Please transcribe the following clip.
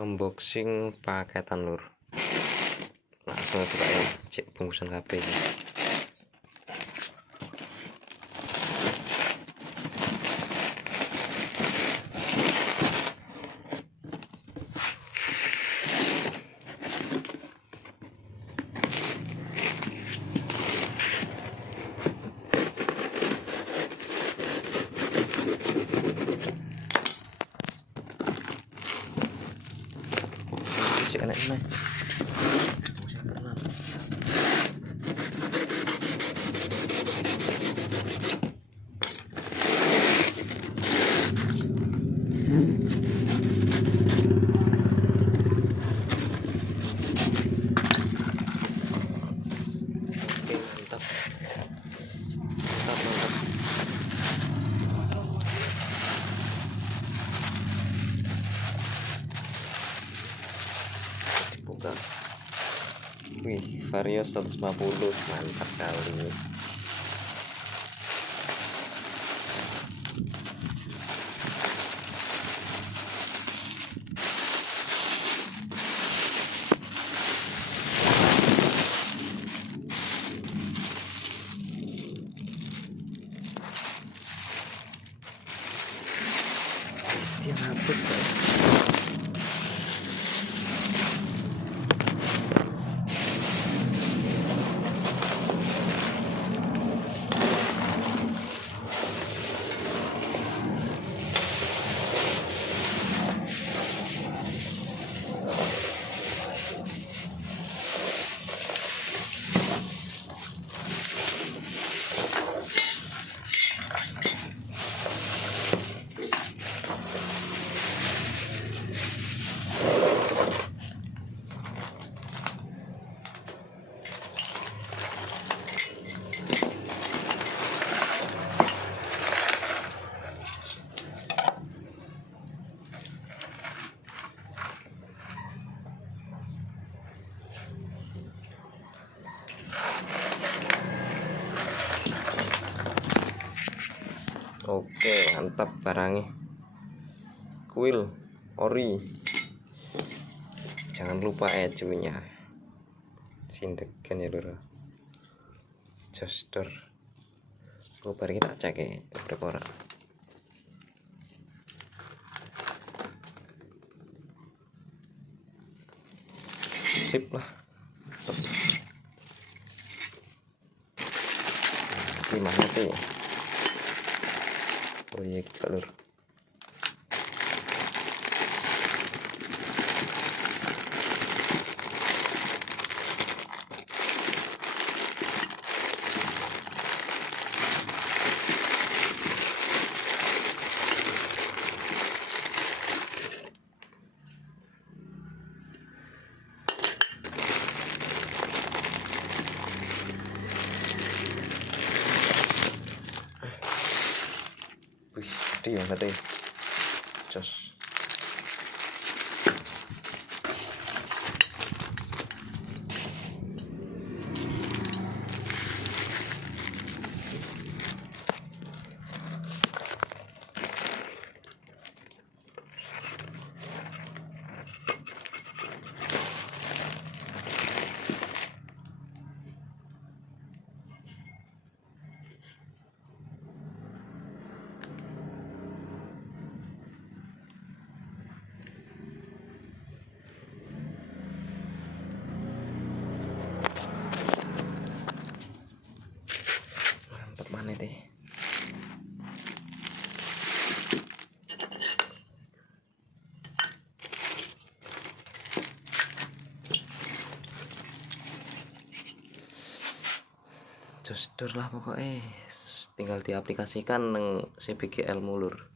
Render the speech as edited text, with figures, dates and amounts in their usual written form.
Unboxing paketan lur. Langsung coba ya cek bungkusan HP ini. Cek enak ini. Oke, mantap. Mantap. Buka. Wih, Vario 150, mantap kali. Dia rapet kan? Oke, mantap barangnya. Kuil ori. Jangan lupa ecunya. Sindekan ya lur. Joster. Mari kita cek ya berapa orang. Sip lah. Gimana tuh? Oh iya kita lur. Wih, gede ya katanya. Jos. Mana deh? Joster lah pokoknya, tinggal diaplikasikan neng CBGL mulur.